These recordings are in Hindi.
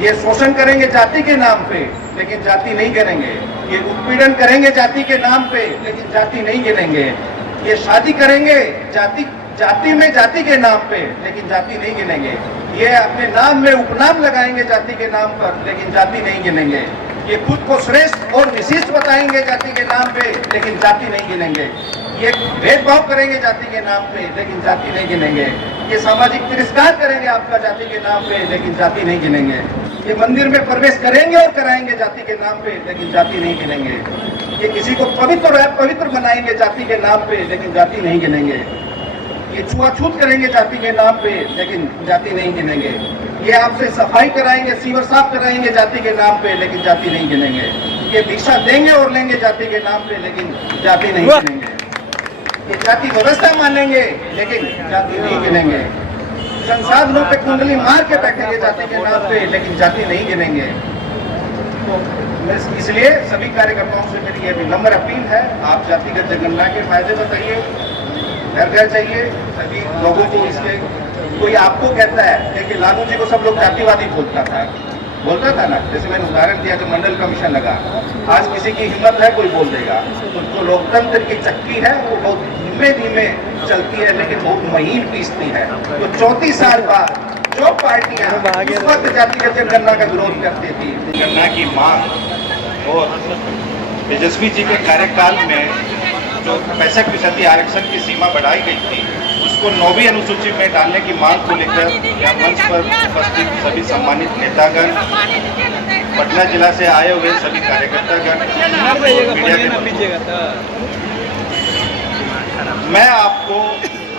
ये शोषण करेंगे जाति के नाम पे, लेकिन जाति नहीं गिनेंगे। ये उत्पीड़न करेंगे जाति के नाम पे, लेकिन जाति नहीं गिनेंगे। ये शादी करेंगे जाति में जाति के नाम पे, लेकिन जाति नहीं गिनेंगे। ये अपने नाम में उपनाम लगाएंगे जाति के नाम पर, लेकिन जाति नहीं गिनेंगे। ये खुद को श्रेष्ठ और विशिष्ट बताएंगे जाति के नाम पे, लेकिन जाति नहीं गिनेंगे। ये भेदभाव करेंगे जाति के नाम पे, लेकिन जाति नहीं गिनेंगे। ये सामाजिक तिरस्कार करेंगे आपका जाति के नाम पे, लेकिन जाति नहीं गिनेंगे। ये मंदिर में प्रवेश करेंगे और कराएंगे जाति के नाम पे, लेकिन जाति नहीं गिनेंगे। ये किसी को पवित्र बनाएंगे जाति के नाम पे, लेकिन जाति नहीं गिनेंगे। ये छुआछूत करेंगे जाति के नाम पे, लेकिन जाति नहीं गिनेंगे। ये आपसे सफाई कराएंगे, सीवर साफ कराएंगे जाति के नाम पे, लेकिन जाति नहीं गिनेंगे। ये भिक्षा देंगे और लेंगे जाति के नाम पे, लेकिन जाति नहीं गिनेंगे। ये जाति व्यवस्था मानेंगे, लेकिन जाति नहीं गिनेंगे। संसाधनों पे कुंडली मार के बैठेंगे जाति के नाम पे, लेकिन जाति नहीं गिनेंगे। इसलिए सभी कार्यकर्ताओं से मेरी ये विनम्र अपील है, आप जातिगत जनगणना के फायदे बताइए, घर चाहिए सभी लोगों को। इसके कोई आपको कहता है कि लालू जी को सब लोग जातिवादी बोलता था ना, जैसे मैंने उदाहरण दिया जो मंडल कमीशन लगा। आज किसी की हिम्मत है कोई बोल देगा, तो जो लोकतंत्र की चक्की है वो बहुत धीमे धीमे चलती है, लेकिन बहुत महीन पीसती है। तो 34 साल बाद जो पार्टियां उस वक्त जातिगत जनगणना का विरोध करती थी, जनगणना की मांग और तेजस्वी जी के कार्यकाल में जो 65% आरक्षण की सीमा बढ़ाई गई थी, उसको 9वीं अनुसूची में डालने की मांग को लेकर यहाँ मंच पर उपस्थित सभी सम्मानित नेतागण, पटना जिला से आए हुए सभी कार्यकर्तागण, मीडिया के, मैं आपको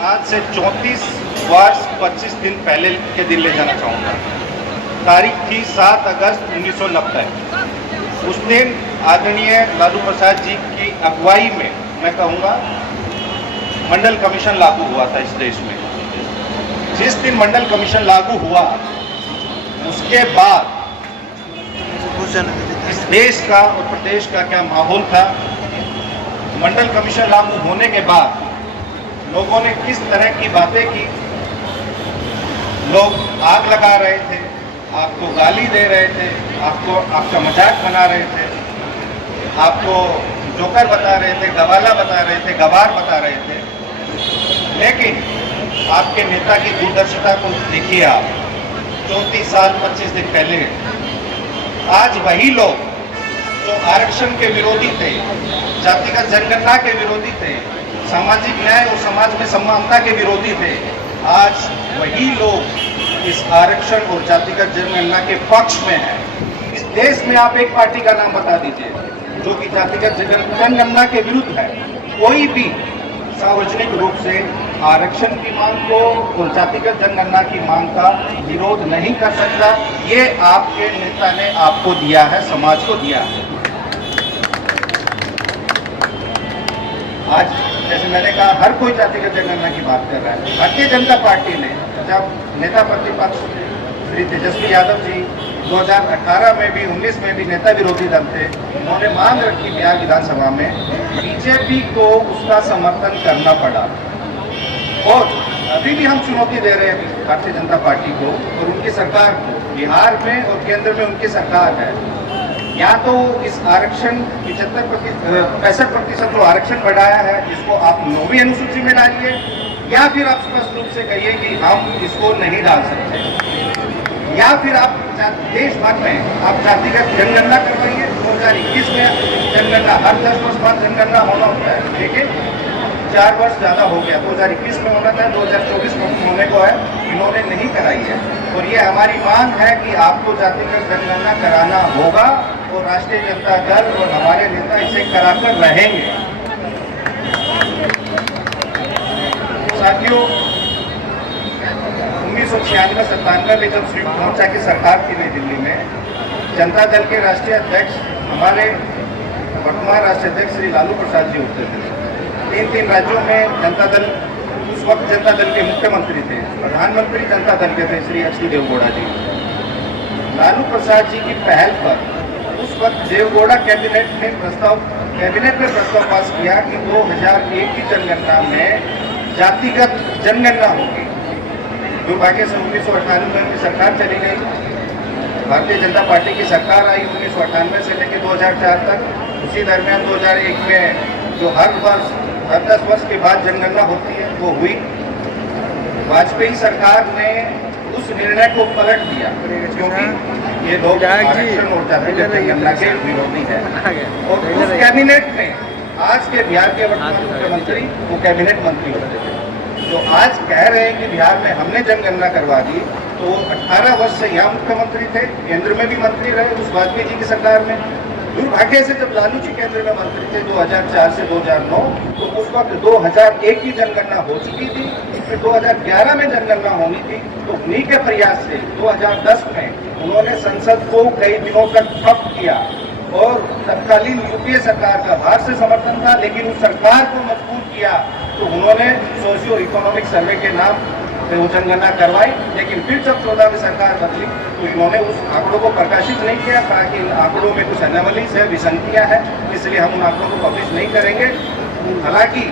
आज से 34 वर्ष 25 दिन पहले के दिन ले जाना चाहूँगा। तारीख थी 7 अगस्त 1990। उस दिन आदरणीय लालू प्रसाद जी की अगुवाई में मैं कहूँगा मंडल कमीशन लागू हुआ था इस देश में। जिस दिन मंडल कमीशन लागू हुआ उसके बाद इस देश का और प्रदेश का क्या माहौल था। मंडल कमीशन लागू होने के बाद लोगों ने किस तरह की बातें की, लोग आग लगा रहे थे, आपको गाली दे रहे थे, आपका मजाक बना रहे थे, आपको जोकर बता रहे थे, गवाला बता रहे थे, गवार बता रहे थे। लेकिन आपके नेता की दूरदर्शिता को देखिए आप, 34 साल 25 दिन पहले आज वही लोग जो आरक्षण के विरोधी थे, जातिगत जनगणना के विरोधी थे, सामाजिक न्याय और समाज में समानता के विरोधी थे, आज वही लोग इस आरक्षण और जातिगत जनगणना के पक्ष में है। इस देश में आप एक पार्टी का नाम बता दीजिए जो कि जातिगत जनगणना के विरुद्ध है। कोई भी सार्वजनिक रूप से आरक्षण की मांग को और जातिगत जनगणना की मांग का विरोध नहीं कर सकता। ये आपके नेता ने आपको दिया है, समाज को दिया है। आज जैसे मैंने कहा, हर कोई जातिगत जनगणना की बात कर रहा है। भारतीय जनता पार्टी ने जब नेता प्रतिपक्ष श्री तेजस्वी यादव जी 2018 में भी 19 में भी नेता विरोधी दल थे, उन्होंने मांग रखी बिहार विधानसभा में, बीजेपी को उसका समर्थन करना पड़ा। और अभी भी हम चुनौती दे रहे हैं भारतीय जनता पार्टी को और उनकी सरकार को। बिहार में और केंद्र में उनकी सरकार है, या तो इस आरक्षण 65% जो आरक्षण बढ़ाया है इसको आप 9वीं अनुसूची में डालिए, या फिर आप स्पष्ट रूप से कहिए कि हम इसको नहीं डाल सकते, या फिर आप देश भर में आप जातिगत जनगणना करवाइए। 2021 में जनगणना हर 10 वर्ष बाद जनगणना होना होता है, लेकिन 4 वर्ष ज़्यादा हो गया। 2021 में होना था, 2024 में होने को है, इन्होंने नहीं कराई है। और ये हमारी मांग है कि आपको जातिगत जनगणना कराना होगा और राष्ट्रीय जनता दल और हमारे नेता इसे कराकर रहेंगे। साथियों, 1996-97 में जब संयुक्त मोर्चा की सरकार थी नई दिल्ली में, जनता दल के राष्ट्रीय अध्यक्ष हमारे वर्तमान राष्ट्रीय अध्यक्ष श्री लालू प्रसाद जी होते थे। 3 राज्यों में जनता दल, उस वक्त जनता दल के मुख्यमंत्री थे, प्रधानमंत्री जनता दल के थे श्री एच डी देवगौड़ा जी। लालू प्रसाद जी की पहल पर उस वक्त देवगौड़ा कैबिनेट में प्रस्ताव पास किया कि 2001 की जनगणना में जातिगत जनगणना होगी। दुर्भाग्य से 1998 में उनकी सरकार चली गई। भारतीय जनता पार्टी की सरकार आई 1998 से लेकर 2004 तक। उसी दरमियान 2001 में जो हर 10 वर्ष के बाद जनगणना होती है वो हुई। वाजपेयी सरकार ने उस निर्णय को पलट दिया क्योंकि ये लोग आरक्षण और जातिगत जनगणना के विरोधी है। और उस कैबिनेट में आज के बिहार के वर्तमान मुख्यमंत्री वो कैबिनेट मंत्री होते थे, जो आज कह रहे हैं कि बिहार में हमने जनगणना करवा दी, तो 18 वर्ष से यहाँ मुख्यमंत्री थे, केंद्र में भी मंत्री रहे उस वाजपेयी जी की सरकार में। दुर्भाग्य से जब लालू जी केंद्र में मंत्री थे 2004 से 2009, तो उस वक्त 2001 की जनगणना हो चुकी थी, फिर 2011 में जनगणना होनी थी। तो उन्हीं के प्रयास से 2010 में उन्होंने संसद को कई दिनों तक ठप किया और तत्कालीन यूपीए सरकार का बाहर से समर्थन था, लेकिन उस सरकार को मजबूर किया तो उन्होंने सोशियो इकोनॉमिक सर्वे के नाम पे वो जनगणना करवाई। लेकिन फिर जब 14 में सरकार बदली तो इन्होंने उस आंकड़ों को प्रकाशित नहीं किया, कहा कि इन आंकड़ों में कुछ एनोमलीज है, विसंगतियां हैं, इसलिए हम उन आंकड़ों को पब्लिश नहीं करेंगे। हालांकि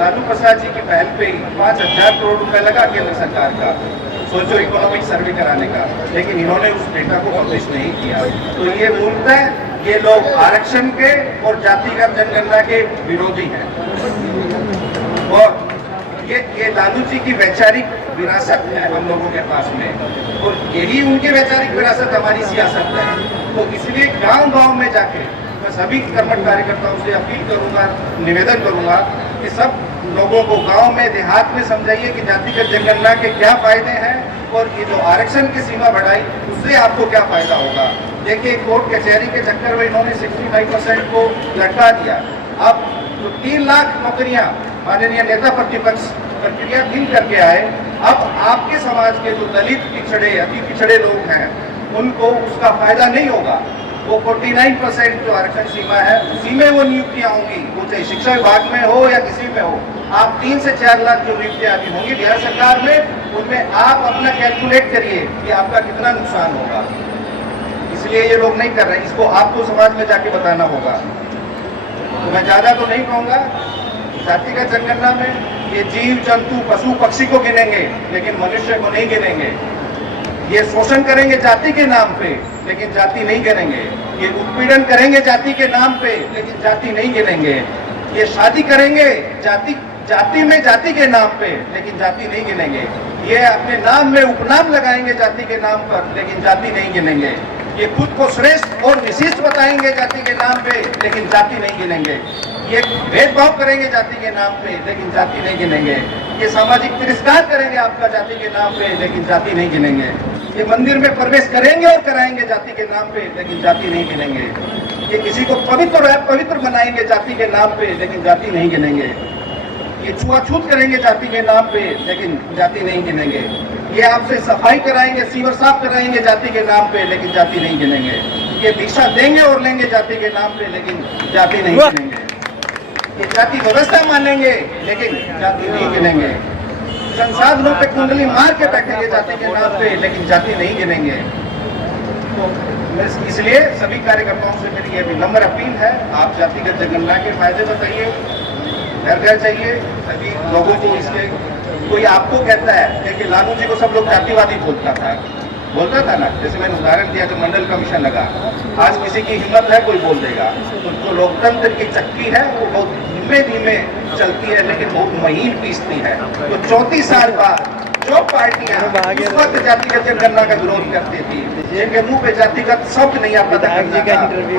लालू प्रसाद जी की पहल पे ही 5,000 करोड़ रुपए लगा केंद्र सरकार का सोशियो इकोनॉमिक सर्वे कराने का, लेकिन इन्होंने उस डेटा को पब्लिश नहीं किया। तो ये मूलतः ये लोग आरक्षण के और जातिगत जनगणना के विरोधी हैं। और ये लालू जी की वैचारिक विरासत है हम लोगों के पास में, और यही उनकी वैचारिक विरासत हमारी सियासत है। तो इसलिए गांव-गांव में जाके मैं सभी कर्मठ कार्यकर्ताओं से अपील करूंगा, निवेदन करूंगा कि सब लोगों को गांव में, देहात में समझाइए कि जातिगत जनगणना के क्या फायदे हैं और ये जो आरक्षण की सीमा बढ़ाई उससे आपको क्या फायदा होगा। देखिए, कोर्ट कचहरी के चक्कर में इन्होंने 65% को लटका दिया। अब तो 3 लाख नौकरियां माननीय नेता प्रतिपक्ष प्रक्रिया ढील करके आए। अब आपके समाज के जो दलित, पिछड़े, अति पिछड़े लोग हैं उनको उसका फायदा नहीं होगा। वो 49% जो आरक्षण सीमा है उसी में वो नियुक्तियां होंगी, वो चाहे शिक्षा विभाग में हो या किसी में हो। आप 3 से 4 लाख जो नियुक्तियां अभी होंगी बिहार सरकार में, उनमें आप अपना कैलकुलेट करिए कि आपका कितना नुकसान होगा। इसलिए ये लोग नहीं कर रहे, इसको आपको समाज में जाके बताना होगा। तो मैं ज्यादा तो नहीं कहूँगा। जातिगत जनगणना में ये जीव जंतु पशु पक्षी को गिनेंगे लेकिन मनुष्य को नहीं गिनेंगे। ये शोषण करेंगे जाति के नाम पे लेकिन जाति नहीं गिनेंगे। ये उत्पीड़न करेंगे जाति के नाम पे लेकिन जाति नहीं गिनेंगे। ये शादी करेंगे जाति में जाति के नाम पे लेकिन जाति नहीं गिनेंगे। ये अपने नाम में उपनाम लगाएंगे जाति के नाम पर लेकिन जाति नहीं गिनेंगे। ये खुद को श्रेष्ठ और विशिष्ट बताएंगे जाति के नाम पे लेकिन जाति नहीं गिनेंगे। ये भेदभाव करेंगे जाति के नाम पे लेकिन जाति नहीं गिनेंगे। ये सामाजिक तिरस्कार करेंगे आपका जाति के नाम पे लेकिन जाति नहीं गिनेंगे। ये मंदिर में प्रवेश करेंगे और कराएंगे जाति के नाम पे लेकिन जाति नहीं गिनेंगे। ये किसी को पवित्र बनाएंगे जाति के नाम पे लेकिन जाति नहीं गिनेंगे। ये छुआछूत करेंगे जाति के नाम पे लेकिन जाति नहीं गिनेंगे। ये आपसे सफाई कराएंगे, सीवर साफ कराएंगे जाति के नाम पे लेकिन जाति नहीं गिनेंगे। ये भिक्षा देंगे और लेंगे जाति के नाम पे लेकिन जाति नहीं गिनेंगे। ये जाति व्यवस्था मानेंगे लेकिन जाति नहीं गिनेंगे। संसाधनों पे कुंडली मार के बैठेंगे जाति के नाम पे लेकिन जाति नहीं गिनेंगे। तो इसलिए सभी कार्यकर्ताओं से मेरी ये विनम्र अपील है, आप जातिगत जनगणना के फायदे बताइए, घर घर चाहिए सभी लोगों को। इसके कोई आपको कहता है, देखिए लालू जी को सब लोग जातिवादी बोलता था ना, जैसे मैंने उदाहरण दिया जो मंडल कमीशन लगा। आज किसी की हिम्मत है कोई बोल देगा। तो जो लोकतंत्र की चक्की है वो बहुत धीमे धीमे चलती है लेकिन बहुत महीन पीसती है। तो 34 साल बाद जो पार्टियां उस वक्त जातिगत जनगणना का विरोध करती थी, जिनके मुंह पे जातिगत शब्द नहीं आता था,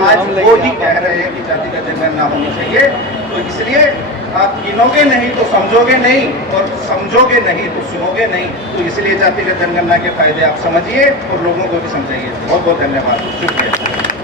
आज वो ही कह रहे हैं कि जातिगत जनगणना होनी चाहिए। तो इसलिए आप गिनोगे नहीं तो समझोगे नहीं, और समझोगे नहीं तो सुनोगे नहीं। तो इसलिए जातिगत जनगणना के फायदे आप समझिए और लोगों को भी समझाइए। बहुत बहुत धन्यवाद, शुक्रिया।